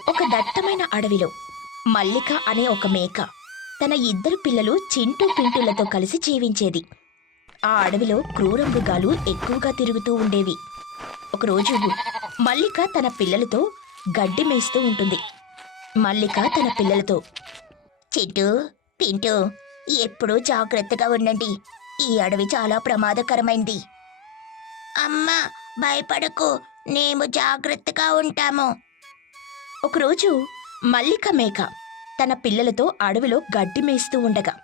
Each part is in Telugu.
ఒక దట్టమైన అడవిలో మల్లిక అనే ఒక మేక తన ఇద్దరు పిల్లలు చింటూ పింటూలతో కలిసి జీవించేది. ఆ అడవిలో క్రూర మృగాలు ఎక్కువగా తిరుగుతూ ఉండేవి. ఒకరోజు మల్లిక తన పిల్లలతో గడ్డి మేస్తూ ఉంటుంది. మల్లిక తన పిల్లలతో, చింటూ, పింటూ, ఎప్పుడూ జాగ్రత్తగా ఉండండి. ఈ అడవి చాలా ప్రమాదకరమైంది. అమ్మా, భయపడకు, మేము జాగ్రత్తగా ఉంటాము. ఒకరోజు మల్లిక మేక తన పిల్లలతో అడవిలో గడ్డి మేస్తూ ఉండగా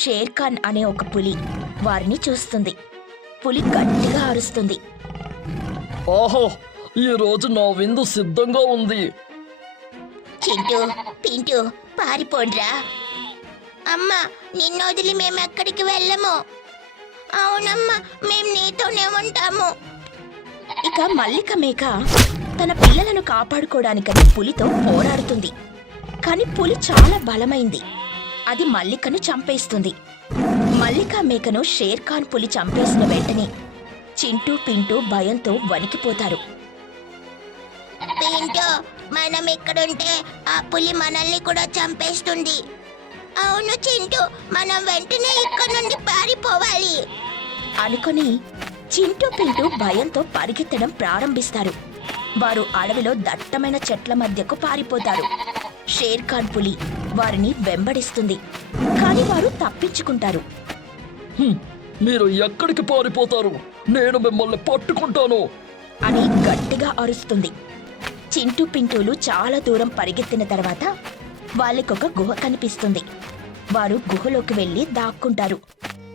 షేర్ఖాన్ అనే ఒక పులి వారిని చూస్తుంది. పులి గట్టిగా అరుస్తుంది. ఆహో, ఈ రోజు నా విందు సిద్ధంగా ఉంది. చింటూ, పింటూ, పారిపోండ్రా. అమ్మా, నిన్ను వదిలి మేమెక్కడికి వెళ్ళము. అవునమ్మా, మేం నీతోనే ఉంటాము. ఇక మల్లిక మేక తన పిల్లలను కాపాడుకోవడానికని పులితో పోరాడుతుంది. కాని పులి చాలా బలమైంది. అది మల్లికను చంపేస్తుంది. మల్లిక మేకను షేర్ఖాన్ పులి చంపేసిన వెంటనే చింటూ పింటూ భయంతో వణికిపోతారు. పింటూ, మనం ఇక్కడుంటే ఆ పులి మనల్ని కూడా చంపేస్తుంది. అవును చింటూ, మనం వెంటనే ఇక్కడ నుండి పారిపోవాలి అనుకొని చింటూ పింటూ భయంతో పరిగెత్తడం ప్రారంభిస్తారు. వారు అడవిలో దట్టమైన చెట్ల మధ్యకు పారిపోతారు. షేర్ఖాన్ పులి వారిని వెంబడిస్తుంది. కాని వారు తప్పించుకుంటారు. మీరు ఎక్కడికి పారిపోతారు? నేను మిమ్మల్ని పట్టుకుంటాను అని గట్టిగా అరుస్తుంది. చింటూ పింటూలు చాలా దూరం పరిగెత్తిన తర్వాత వాళ్ళకొక గుహ కనిపిస్తుంది. వారు గుహలోకి వెళ్లి దాక్కుంటారు.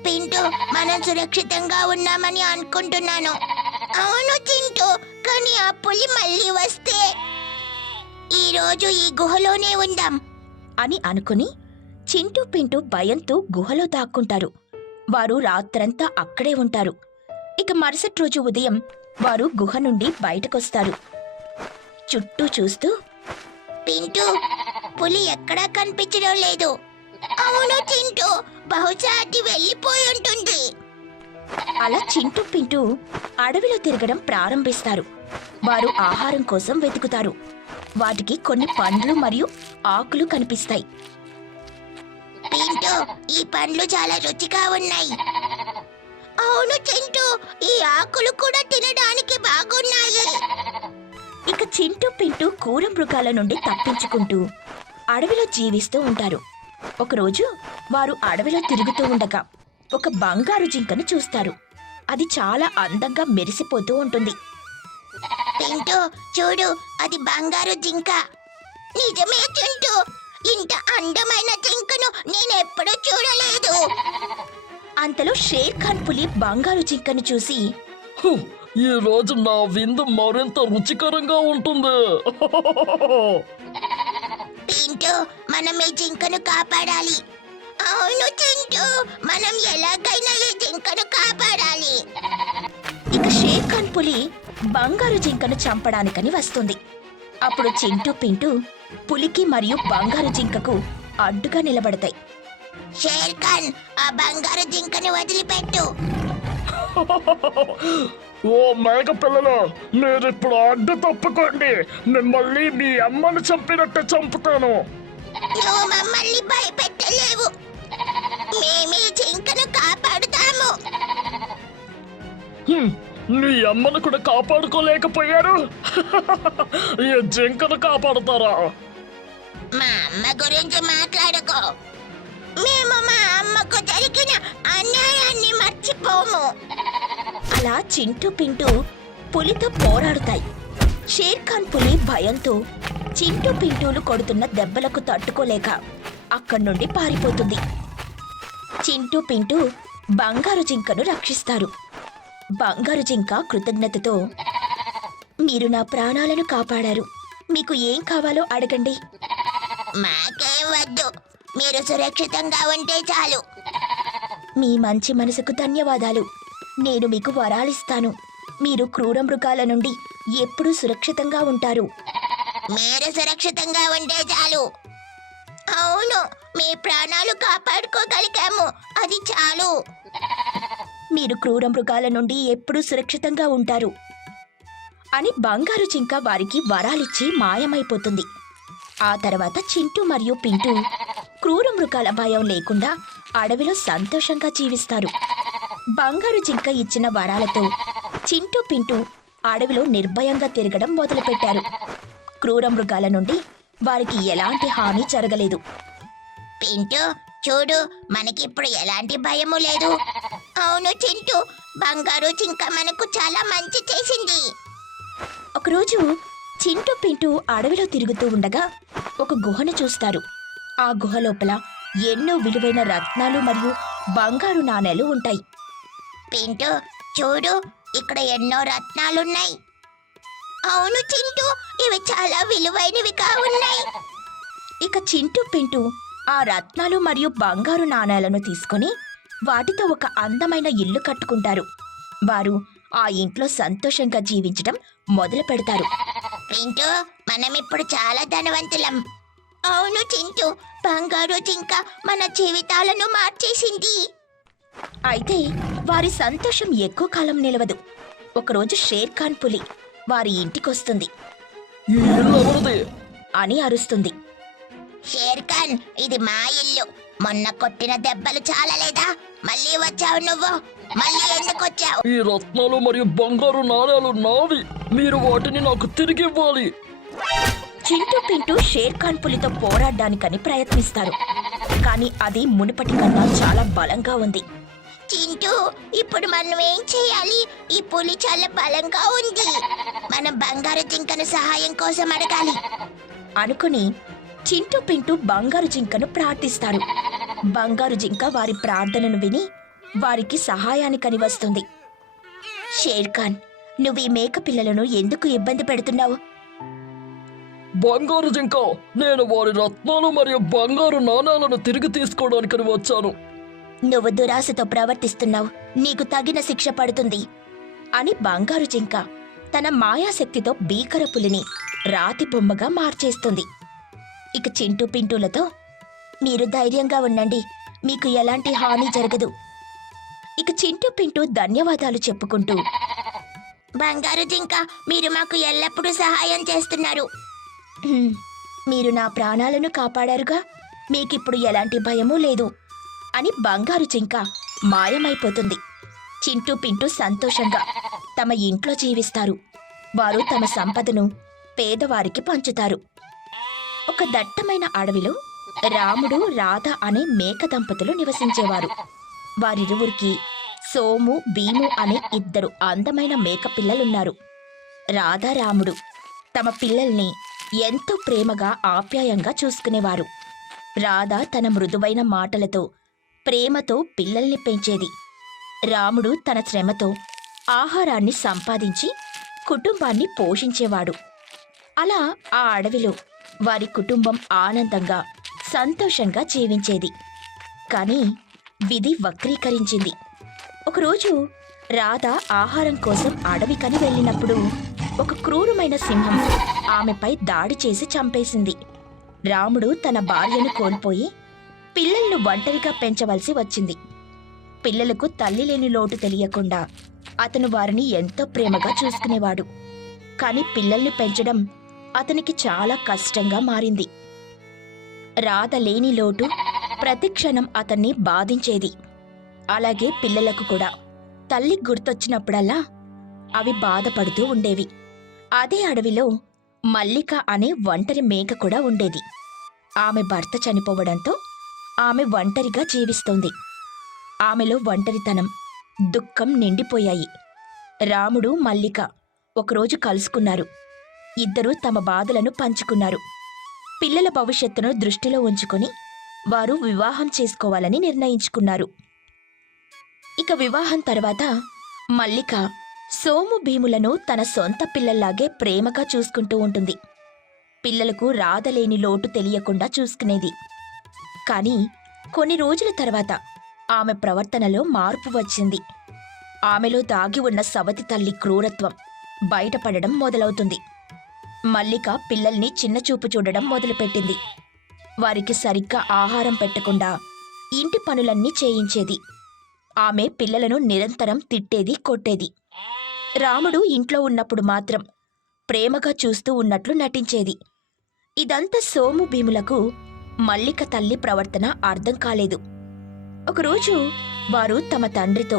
పింటూ, మనం సురక్షితంగా ఉన్నామని అనుకుంటున్నాను. అవును చింటూ, కానీ ఆ పులి మళ్ళీ వస్తే ఈరోజు ఈ గుహలోనే ఉందాం అని అనుకుని చింటూ పింటూ భయంతో గుహలో దాక్కుంటారు. వారు రాత్రంతా అక్కడే ఉంటారు. ఇక మరుసటి రోజు ఉదయం వారు గుహ నుండి బయటకొస్తారు. చుట్టూ చూస్తూ, పింటూ, పులి ఎక్కడా కనిపించడం లేదు. అవును చింటూ, బహుశా అది వెళ్ళిపోయి ఉంటుంది. అలా చింటూ పింటూ అడవిలో తిరగడం ప్రారంభిస్తారు. వారు ఆహారం కోసం వెతుకుతారు. వాటికి కొన్ని పండ్లు మరియు ఆకులు కనిపిస్తాయి. పింటూ, ఈ పండ్లు చాలా రుచిగా ఉన్నాయి. అవును చింటూ, ఈ ఆకులు కూడా తినడానికి బాగున్నాయి. ఇక చింటూ పింటూ క్రూర మృగాల నుండి తప్పించుకుంటూ అడవిలో జీవిస్తూ ఉంటారు. ఒకరోజు వారు అడవిలో తిరుగుతూ ఉండగా ఒక బంగారు జింకను చూస్తారు. అది చాలా అందంగా మెరిసిపోతూ ఉంటుంది. పింటూ, చూడు, అది బంగారు జింక. నిజమే చింటూ, ఇంత అందమైన జింకను నేనెప్పుడూ చూడలేదు. అంతలో షేర్ఖాన్ పులి బంగారు జింకను చూసి, ఈ రోజు నా విందు మరింత రుచికరంగా ఉంటుంది. పింటూ, మనం ఈ జింకను కాపాడాలి. అవును చింటూ, మనం ఎలాగైనా ఈ జింకను కాపాడాలి. ఇక షేర్ఖాన్ పులి బంగారు జింకను చంపడానికని వస్తుంది. అప్పుడు చింటూ పింటూ పులికి మరియు బంగారు జింకకు అడ్డుగా నిలబడతాయి. షేర్ఖాన్, ఆ బంగారు జింకను వదిలిపెట్టు. ఓ మేక పిల్లలు, మీరిప్పుడు అడ్డు తప్పుకోండి. మిమ్మల్ని మీ అమ్మను చంపినట్టు చంపుతాను. నువ్వు మమ్మల్ని భయపెట్టలేవు. మేమీ జింకను కాపాడుతాము. మీ అమ్మను కూడా కాపాడుకోలేకపోయారు. ఈ జింకను కాపాడుతారా? మా అమ్మ గురించి మాట్లాడుకో. మేము మా అమ్మకు జరిగిన అన్యాయాన్ని మర్చిపోము. అలా చింటూ పింటూ పులితో పోరాడుతాయి. షేర్ఖాన్ పులి భయంతో చింటూ పింటూలు కొడుతున్న దెబ్బలకు తట్టుకోలేక అక్కడి నుండి పారిపోతుంది. చింటూ పింటూ బంగారు జింకను రక్షిస్తారు. బంగారు జింక కృతజ్ఞతతో, మీరు నా ప్రాణాలను కాపాడారు. మీకు ఏం కావాలో అడగండి. మాకేం వద్దు, మీరు సురక్షితంగా ఉంటే చాలు. మీ మంచి మనసుకు ధన్యవాదాలు. నేను మీకు వరాలిస్తాను. మీరు క్రూర మృగాల నుండి ఎప్పుడూ సురక్షితంగా ఉంటారు. మీరు సురక్షితంగా ఉంటే చాలు. అవును, మీ ప్రాణాలు కాపాడుకోగలిగాము, అది చాలు. మీరు క్రూర మృగాల నుండి ఎప్పుడూ సురక్షితంగా ఉంటారు. అని బంగారు జింక వారికి వరాలిచ్చి మాయమైపోతుంది. ఆ తర్వాత చింటూ మరియు పింటూ క్రూర మృగాల భయం లేకుండా అడవిలో సంతోషంగా జీవిస్తారు. బంగారు జింక ఇచ్చిన వరాలతో చింటూ పింటూ అడవిలో నిర్భయంగా తిరగడం మొదలుపెట్టారు. క్రూర మృగాల నుండి వారికి ఎలాంటి హాని జరగలేదు. పింటూ చూడు, మనకిప్పుడు ఎలాంటి భయము లేదు. అవును చింటూ, బంగారు జింక మనకు చాలా మంచి చేసింది. ఒకరోజు చింటూ పింటూ అడవిలో తిరుగుతూ ఉండగా ఒక గుహను చూస్తారు. ఆ గుహ లోపల ఎన్నో విలువైన రత్నాలు మరియు బంగారు నాణేలు ఉంటాయి. పింటూ చూడు, ఇక్కడ ఎన్నో రత్నాలున్నాయి. అవును చింటూ, ఇవి చాలా విలువైనవిగా ఉన్నాయి. ఇక చింటూ పింటూ ఆ రత్నాలు మరియు బంగారు నాణేలను తీసుకొని వాటితో ఒక అందమైన ఇల్లు కట్టుకుంటారు. వారు ఆ ఇంట్లో సంతోషంగా జీవించడం మొదలు పెడతారు. పింటూ, మనం ఇప్పుడు చాలా ధనవంతులం. అవును చింటూ, బంగారు జింక మన జీవితాలను మార్చేసింది. అయితే వారి సంతోషం ఎక్కువ కాలం నిలవదు. ఒకరోజు షేర్ ఖాన్ పులి వారి ఇంటికొస్తుంది. ఈ ఇల్లు ఎవరిది? అని అరుస్తుంది. షేర్ ఖాన్, ఇది మా ఇల్లు. మొన్న కొట్టిన దెబ్బలు చాలా లేదా? మళ్ళీ వచ్చావు నువ్వు. మళ్ళీ ఎందుకు వచ్చావు? ఈ రత్నాలు మరియు బంగారు నాణేలు నావి. మీరు వాటిని నాకు తిరిగి ఇవ్వాలి. చింటూ పింటూ షేర్ ఖాన్ పులితో పోరాడడానికని ప్రయత్నిస్తారు. కానీ అది మునుపటి కన్నా చాలా బలంగా ఉంది. చింటూ, ఇప్పుడు మనం ఏం చేయాలి? ఈ పులి చాలా బలంగా ఉంది. మనం బంగారు జింకను సహాయం కోసం అడగాలి. అనుకుని చింటూ పింటూ బంగారు జింకను ప్రార్థిస్తారు. బంగారు జింక వారి ప్రార్థనను విని వారికి సహాయానికని వస్తుంది. షేర్ ఖాన్, నువ్వు ఈ మేక పిల్లలను ఎందుకు ఇబ్బంది పెడుతున్నావు? బంగారు జింక, నేను వారి రత్నాలు మరియు బంగారు నాణేలను తిరిగి తీసుకోవడానికని వచ్చాను. నువ్వు దురాశతో ప్రవర్తిస్తున్నావు, నీకు తగిన శిక్ష పడుతుంది అని బంగారు జింక తన మాయాశక్తితో భీకర పులిని రాతి బొమ్మగా మార్చేస్తుంది. ఇక చింటూ పింటూలతో, మీరు ధైర్యంగా ఉండండి, మీకు ఎలాంటి హాని జరగదు. ఇక చింటూ పింటూ ధన్యవాదాలు చెప్పుకుంటూ, బంగారు జింక, మీరు మాకు ఎల్లప్పుడూ సహాయం చేస్తున్నారు. "హ్మ్, మీరు నా ప్రాణాలను కాపాడారుగా, మీకిప్పుడు ఎలాంటి భయమూ లేదు" అని బంగారు జింక మాయమైపోతుంది. చింటూ పింటూ సంతోషంగా తమ ఇంట్లో జీవిస్తారు. వారు తమ సంపదను పేదవారికి పంచుతారు. ఒక దట్టమైన అడవిలో రాముడు, రాధ అనే మేక దంపతులు నివసించేవారు. వారిరువురికి సోము, భీము అనే ఇద్దరు అందమైన మేక పిల్లలున్నారు. రాధ, రాముడు తమ పిల్లల్ని ఎంతో ప్రేమగా ఆప్యాయంగా చూసుకునేవారు. రాధ తన మృదువైన మాటలతో ప్రేమతో పిల్లల్ని పెంచేది. రాముడు తన శ్రమతో ఆహారాన్ని సంపాదించి కుటుంబాన్ని పోషించేవాడు. అలా ఆ అడవిలో వారి కుటుంబం ఆనందంగా సంతోషంగా జీవించేది. కానీ విధి వక్రీకరించింది. ఒకరోజు రాధ ఆహారం కోసం అడవికని వెళ్ళినప్పుడు ఒక క్రూరమైన సింహం ఆమెపై దాడి చేసి చంపేసింది. రాముడు తన భార్యను కోల్పోయి పిల్లలను ఒంటరిగా పెంచవలసి వచ్చింది. పిల్లలకు తల్లి లేని లోటు తెలియకుండా అతను వారిని ఎంతో ప్రేమగా చూసుకునేవాడు. కాని పిల్లల్ని పెంచడం అతనికి చాలా కష్టంగా మారింది. రాధ లేని లోటు ప్రతిక్షణం అతన్ని బాధించేది. అలాగే పిల్లలకు కూడా తల్లి గుర్తొచ్చినప్పుడల్లా అవి బాధపడుతూ ఉండేవి. అదే అడవిలో మల్లిక అనే ఒంటరి మేక కూడా ఉండేది. ఆమె భర్త చనిపోవడంతో ఆమె ఒంటరిగా జీవిస్తోంది. ఆమెలో ఒంటరితనం, దుఃఖం నిండిపోయాయి. రాముడు, మల్లిక ఒకరోజు కలుసుకున్నారు. ఇద్దరూ తమ బాధలను పంచుకున్నారు. పిల్లల భవిష్యత్తును దృష్టిలో ఉంచుకొని వారు వివాహం చేసుకోవాలని నిర్ణయించుకున్నారు. ఇక వివాహం తర్వాత మల్లిక సోము, భీములను తన సొంత పిల్లల్లాగే ప్రేమగా చూసుకుంటూ ఉంటుంది. పిల్లలకు రాధలేని లోటు తెలియకుండా చూసుకునేది. కానీ కొన్ని రోజుల తర్వాత ఆమె ప్రవర్తనలో మార్పు వచ్చింది. ఆమెలో దాగి ఉన్న సవతి తల్లి క్రూరత్వం బయటపడడం మొదలవుతుంది. మల్లిక పిల్లల్ని చిన్నచూపు చూడడం మొదలుపెట్టింది. వారికి సరిగ్గా ఆహారం పెట్టకుండా ఇంటి పనులన్నీ చేయించేది. ఆమె పిల్లలను నిరంతరం తిట్టేది, కొట్టేది. రాముడు ఇంట్లో ఉన్నప్పుడు మాత్రం ప్రేమగా చూస్తూ ఉన్నట్లు నటించేది. ఇదంతా సోము భీములకు మల్లిక తల్లి ప్రవర్తన అర్థం కాలేదు. ఒకరోజు వారు తమ తండ్రితో,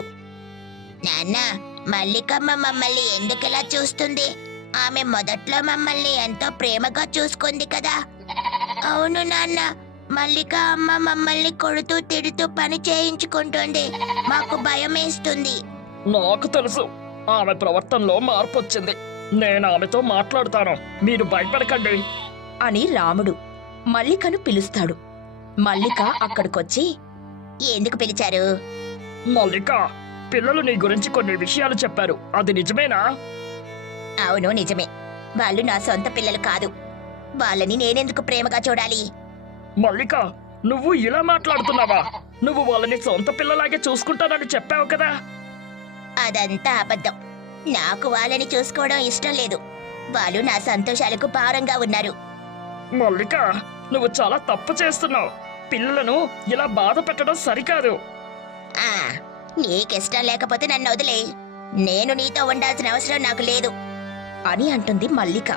నాన్న, మల్లికమ్మ మమ్మల్ని ఎందుకిలా చూస్తుంది? ఆమె మొదట్లో మమ్మల్ని ఎంతో ప్రేమగా చూసుకుంది కదా. అవును నాన్న, మల్లిక అమ్మ మమ్మల్ని కొడుతూ తిడుతూ పని చేయించుకుంటుంది. మాకు భయమేస్తుంది. నాకు తెలుసు, ఆమె ప్రవర్తనలో మార్పు వచ్చింది. నేను ఆమెతో మాట్లాడుతాను, మీరు భయపడకండి. అని రాముడు మల్లికను పిలుస్తాడు. మల్లిక అక్కడికొచ్చి, ఎందుకు పిలిచారు? మల్లిక, పిల్లలు నీ గురించి కొన్ని విషయాలు చెప్పారు, అది నిజమేనా? అవును, నిజమే. వాళ్ళు నా సొంత పిల్లలు కాదు. వాళ్ళని నేనెందుకు ప్రేమగా చూడాలి? మల్లిక, నువ్వు ఇలా మాట్లాడుతున్నావా? నువ్వు వాళ్ళని సొంత పిల్లలాగే చూసుకుంటానని చెప్పావు కదా. అదంతా అబద్ధం. నాకు వాళ్ళని చూసుకోవడం ఇష్టం లేదు. వాళ్ళు నా సంతోషాలకు భారంగా ఉన్నారు. మల్లిక, నువ్వు చాలా తప్పు చేస్తున్నావు. పిల్లలను ఇలా బాధ పెట్టడం సరికాదు. ఆ, నీకిష్టం లేకపోతే నన్ను వదిలే. నేను నీతో ఉండాల్సిన అవసరం నాకు లేదు. అని అంటుంది మల్లిక.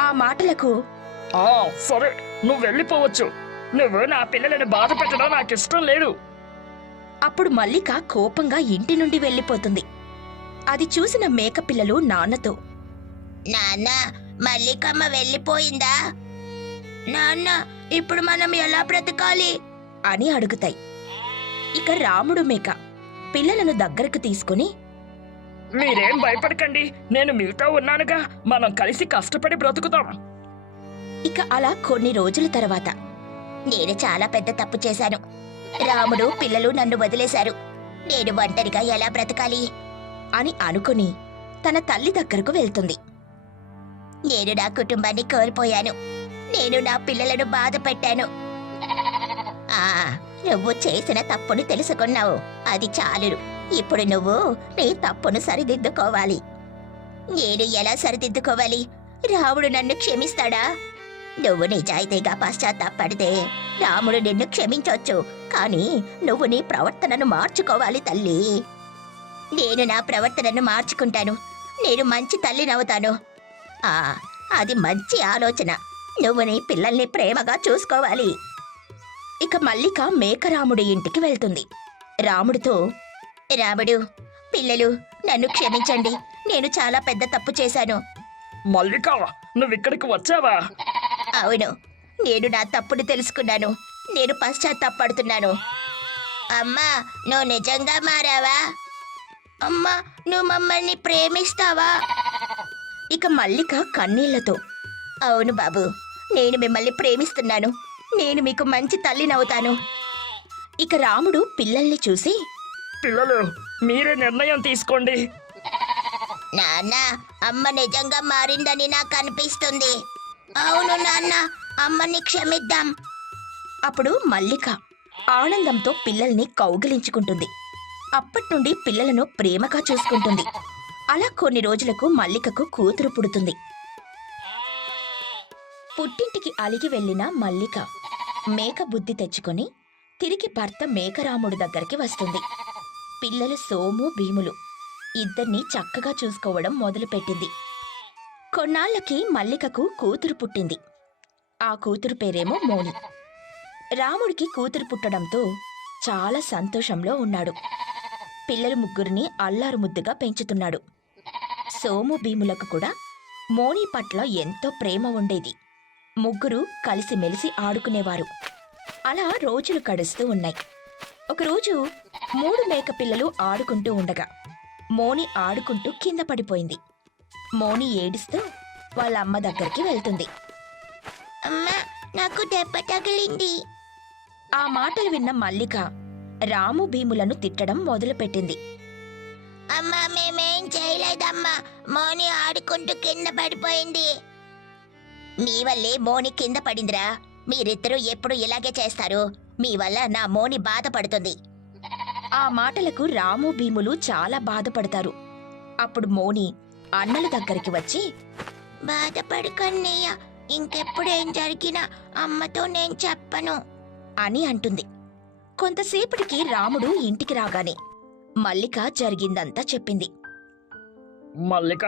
ఆ మాటలకు ఆ సరే, నువ్వు వెళ్ళిపోవచ్చు. నువ్వు నా పిల్లలను బాధ పెట్టడం నాకు ఇష్టం లేదు. అప్పుడు మల్లిక కోపంగా ఇంటి నుండి వెళ్ళిపోతుంది. అది చూసిన మేకపిల్లలు నాన్నతో, నాన్న, మల్లికమ్మ వెళ్ళిపోయిందా? నాన్న, ఇప్పుడు మనం ఎలా బ్రతకాలి? అని అడుగుతాయి. ఇక రాముడు మేక పిల్లలను దగ్గరకు తీసుకుని, మీరేం భయపడకండి, నేను మీతో ఉన్నానుగా. మనం కలిసి కష్టపడి బ్రతుకుతాం. ఇక అలా కొన్ని రోజుల తర్వాత, నేను చాలా పెద్ద తప్పు చేశాను. రాముడు, పిల్లలు నన్ను వదిలేశారు. నేను ఒంటరిగా ఎలా బ్రతకాలి? అని అనుకుని తన తల్లి దగ్గరకు వెళ్తుంది. నేను నా కుటుంబాన్ని కోల్పోయాను. నేను నా పిల్లలను బాధ పెట్టాను. ఆ, నువ్వు చేసిన తప్పును తెలుసుకున్నావు, అది చాలు. ఇప్పుడు నువ్వు నీ తప్పును సరిదిద్దుకోవాలి. నేను ఎలా సరిదిద్దుకోవాలి? రాముడు నన్ను క్షమిస్తాడా? నువ్వు నిజాయితీగా పశ్చాత్తాపడితే రాముడు నిన్ను క్షమించొచ్చు. కానీ నువ్వు నీ ప్రవర్తనను మార్చుకోవాలి తల్లి. నేను నా ప్రవర్తనను మార్చుకుంటాను. నేను మంచి తల్లినవుతాను. ఆ, అది మంచి ఆలోచన. నువ్వు నీ పిల్లల్ని ప్రేమగా చూసుకోవాలి. ఇక మల్లిక మేకరాముడి ఇంటికి వెళ్తుంది. రాముడితో, రాముడు, పిల్లలు నన్ను క్షమించండి. నేను చాలా పెద్ద తప్పు చేశాను. మల్లిక, నువ్విక్కడికి వచ్చావా? అవును, నేను నా తప్పుని తెలుసుకున్నాను. నేను పశ్చాత్తాపడుతున్నాను. అమ్మా, నువ్వు నిజంగా మారావా? అమ్మా, నువ్వు మమ్మల్ని ప్రేమిస్తావా? ఇక మల్లిక కన్నీళ్లతో, అవును బాబు, నేను మిమ్మల్ని ప్రేమిస్తున్నాను. నేను మీకు మంచి తల్లినవుతాను. ఇక రాముడు పిల్లల్ని చూసి, పిల్లలు, మీరే నిర్ణయం తీసుకోండి. నాన్న, అమ్మ నిజంగా మారిందని నాకు అనిపిస్తుంది. అవును నాన్న, అమ్మని క్షమిద్దాం. అప్పుడు మల్లిక ఆనందంతో పిల్లల్ని కౌగిలించుకుంటుంది. అప్పట్నుండి పిల్లలను ప్రేమగా చూసుకుంటుంది. అలా కొన్ని రోజులకు మల్లికకు కూతురు పుడుతుంది. పుట్టింటికి అలిగి వెళ్లిన మల్లిక మేక బుద్ధి తెచ్చుకొని తిరిగి భర్త మేకరాముడి దగ్గరికి వస్తుంది. పిల్లలు సోము, భీములు ఇద్దరినీ చక్కగా చూసుకోవడం మొదలుపెట్టింది. కొన్నాళ్లకి మల్లికకు కూతురు పుట్టింది. ఆ కూతురు పేరేమో మోని. రాముడికి కూతురు పుట్టడంతో చాలా సంతోషంలో ఉన్నాడు. పిల్లలు ముగ్గురిని అల్లారు ముద్దుగా పెంచుతున్నాడు. సోము, భీములకు కూడా మోని పట్ల ఎంతో ప్రేమ ఉండేది. ముగ్గురు కలిసిమెలిసి ఆడుకునేవారు. అలా రోజులు గడుస్తూ ఉన్నాయి. ఒకరోజు 3 మేక పిల్లలు ఆడుకుంటూ ఉండగా మోని ఆడుకుంటూ కింద పడిపోయింది. మోని ఏడుస్తూ వాళ్ళ అమ్మ దగ్గరికి వెళ్తుంది. అమ్మా, నాకు దెబ్బ తగిలింది. ఆ మాటలు విన్న మల్లిక రాము, భీములను తిట్టడం మొదలుపెట్టింది. అమ్మా, మేమేం చేయలేదమ్మా. మోని ఆడుకుంటూ కింద పడిపోయింది. మీ వల్లే మోని కింద పడిందిరా. మీరిద్దరూ ఎప్పుడు ఇలాగే చేస్తారు. మీ వల్ల నా మోని బాధపడుతుంది. ఆ మాటలకు రాము, భీములు చాలా బాధపడతారు. అప్పుడు మోని అన్నల దగ్గరికి వచ్చి, బాధపడుకన్నయ్య, ఇంకెప్పుడేం జరిగినా అమ్మతో నేను చెప్పను అని అంటుంది. కొంతసేపటికి రాముడు ఇంటికి రాగానే మల్లిక జరిగిందంతా చెప్పింది. మల్లిక,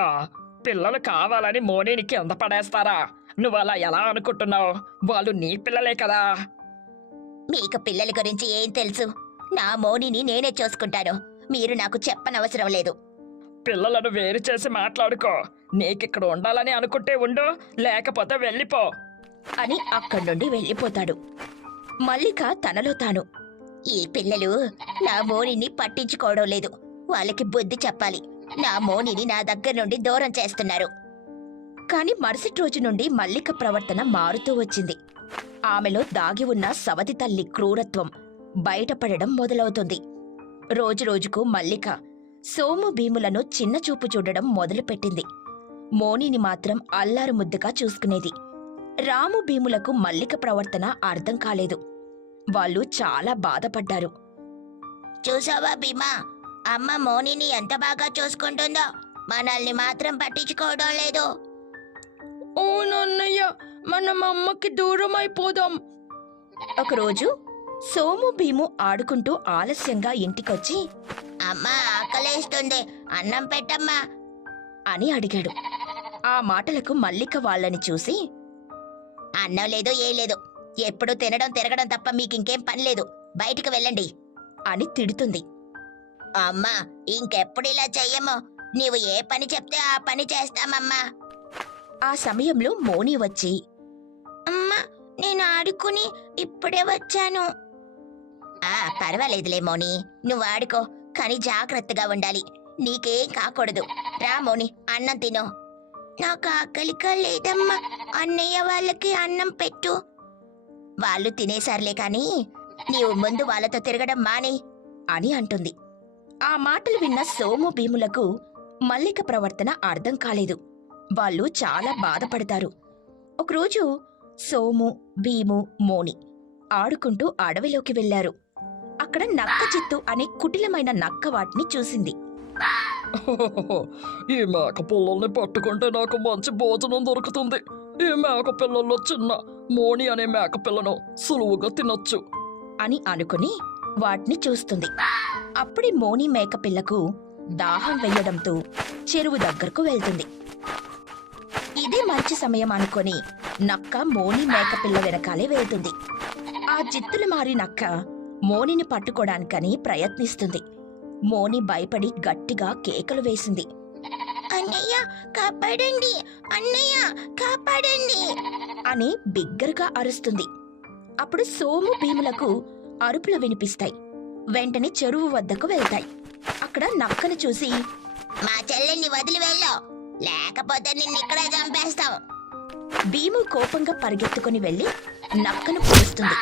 పిల్లలు కావాలని మోనీని కింద పడేస్తారా? నువ్వు అలా ఎలా అనుకుంటున్నావు? వాళ్ళు నీ పిల్లలే కదా. మీకు పిల్లల గురించి ఏం తెలుసు? నా మోనిని నేనే చూసుకుంటాను. మీరు నాకు చెప్పనవసరం లేదు. పిల్లలను వేరు చేసి మాట్లాడుకో. నీకిక్కడ ఉండాలని అనుకుంటే ఉండు, లేకపోతే వెళ్ళిపో అని అక్కడి నుండి వెళ్ళిపోతాడు. మల్లిక తనలో తాను, ఈ పిల్లలు నా మోనిని పట్టించుకోవడం లేదు. వాళ్ళకి బుద్ధి చెప్పాలి. నా మోనిని నా దగ్గర నుండి దూరం చేస్తున్నారు. కాని మరుసటి రోజు నుండి మల్లిక ప్రవర్తన మారుతూ వచ్చింది. ఆమెలో దాగి ఉన్న సవతి తల్లి క్రూరత్వం బయటపడడం మొదలవుతుంది. రోజురోజుకు మల్లిక సోము భీములను చిన్నచూపు చూడడం మొదలుపెట్టింది. మోనిని మాత్రం అల్లారు ముద్దుగా చూసుకునేది. రాము భీములకు మల్లిక ప్రవర్తన అర్థం కాలేదు. వాళ్ళు చాలా బాధపడ్డారు. చూసావా భీమా, అమ్మ మోనిని ఎంత బాగా చూసుకుంటుందో, మనల్ని మాత్రం పట్టించుకోవడం లేదు. ఓనన్నయ్య, మనం అమ్మకి దూరం అయిపోదాం. ఒకరోజు సోము భీము ఆడుకుంటూ ఆలస్యంగా ఇంటికొచ్చి, అమ్మా ఆకలేస్తుంది, అన్నం పెట్టమ్మా అని అడిగాడు. ఆ మాటలకు మల్లిక వాళ్ళని చూసి, అన్నం లేదు ఏ లేదు, ఎప్పుడు తినడం తిరగడం తప్ప మీకింకేం పని లేదు, బయటికి వెళ్ళండి అని తిడుతుంది. అమ్మా ఇంకెప్పుడు ఇలా చెయ్యము, నీవు ఏ పని చెప్తే ఆ పని చేస్తామమ్మా. ఆ సమయంలో మోని వచ్చి, అమ్మా నేను ఆడుకుని ఇప్పుడే వచ్చాను. పర్వాలేదులే మోని, నువ్వు ఆడుకో, కానీ జాగ్రత్తగా ఉండాలి. నీకేం కాకూడదు. రా మోని, అన్నం తిను. నాకు ఆకలిగా లేదమ్మా, అన్నయ్య వాళ్ళకి అన్నం పెట్టు. వాళ్ళు తినేసారులే కాని నీవు ముందు వాళ్ళతో తిరగడం మాని అని అంటుంది. ఆ మాటలు విన్న సోము భీములకు మల్లిక ప్రవర్తన అర్థం కాలేదు. వాళ్ళు చాలా బాధపడతారు. ఒకరోజు సోము, భీము, మోని ఆడుకుంటూ అడవిలోకి వెళ్లారు. అక్కడ నక్క చిత్తు అనే కుటిలమైన నక్క వాటిని చూసింది. ఈ మేక పిల్లల్ని పట్టుకుంటే నాకు మంచి భోజనం దొరుకుతుంది. ఈ మేక పిల్లల్లో చిన్న మోని అనే మేక పిల్లను సులువుగా తినొచ్చు అని అనుకుని వాటిని చూస్తుంది. అప్పుడే మోని మేకపిల్లకు దాహం వెయ్యడంతో చెరువు దగ్గరకు వెళ్తుంది. ఇదే మంచి సమయం అనుకొని నక్క మోని మేకపిల్ల వెనకాలే వెళ్తుంది. ఆ జిత్తులు మారి నక్క మోనిని పట్టుకోడానికని ప్రయత్నిస్తుంది. మోని భయపడి గట్టిగా కేకలు వేసింది. అన్నయ్య కాపాడండి, అన్నయ్య కాపాడండి అని బిగ్గరగా అరుస్తుంది. అప్పుడు సోము భీములకు అరుపులు వినిపిస్తాయి. వెంటనే చెరువు వద్దకు వెళ్తాయి. అక్కడ నక్కను చూసి, మా చెల్లెల్ని వదిలి వెళ్ళు, లేకపోతే నిన్నిక్కడే చంపేస్తాం. భీము కోపంగా పరిగెత్తుకుని వెళ్లి నక్కను పొడుస్తుంది.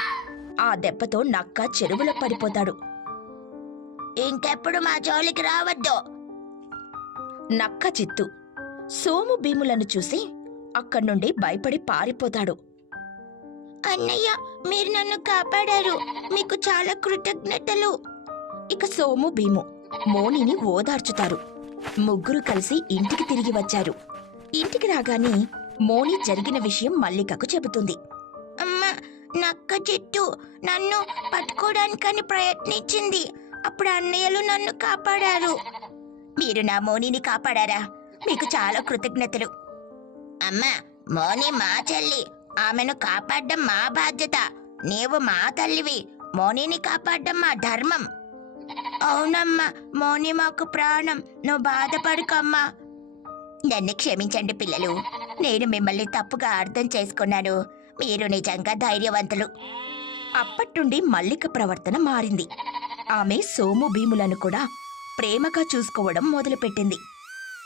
ఆ దెబ్బతో నక్క చెరువులో పడిపోతాడు. ఇంకెప్పుడు మా జోలికి రావద్దు. నక్క చిత్తు సోము భీములను చూసి అక్కడి నుండి భయపడి పారిపోతాడు. అన్నయ్య మీరు నన్ను కాపాడారు, మీకు చాలా కృతజ్ఞతలు. ఇక సోము భీము మోనిని ఓదార్చుతారు. ముగ్గురు కలిసి ఇంటికి తిరిగి వచ్చారు. ఇంటికి రాగానే మోని జరిగిన విషయం మల్లికకు చెబుతుంది. అమ్మా నక్క చెట్టు నన్ను పట్టుకోవడానికని ప్రయత్నించింది. అప్పుడు అన్నయ్యలు నన్ను కాపాడారు. మీరు నా మోనిని కాపాడారా? మీకు చాలా కృతజ్ఞతలు. అమ్మా మోని మా చెల్లి, ఆమెను కాపాడడం మా బాధ్యత. నీవు మా తల్లివి, మోనిని కాపాడడం మా ధర్మం. అవునమ్మా, మోని మాకు ప్రాణం, నువ్వు బాధపడుకమ్మా. నన్ను క్షమించండి పిల్లలు, నేను మిమ్మల్ని తప్పుగా అర్థం చేసుకున్నాను. మీరు నిజంగా ధైర్యవంతులు. అప్పట్నుండి మల్లిక ప్రవర్తన మారింది. ఆమె సోము భీములను కూడా ప్రేమగా చూసుకోవడం మొదలుపెట్టింది.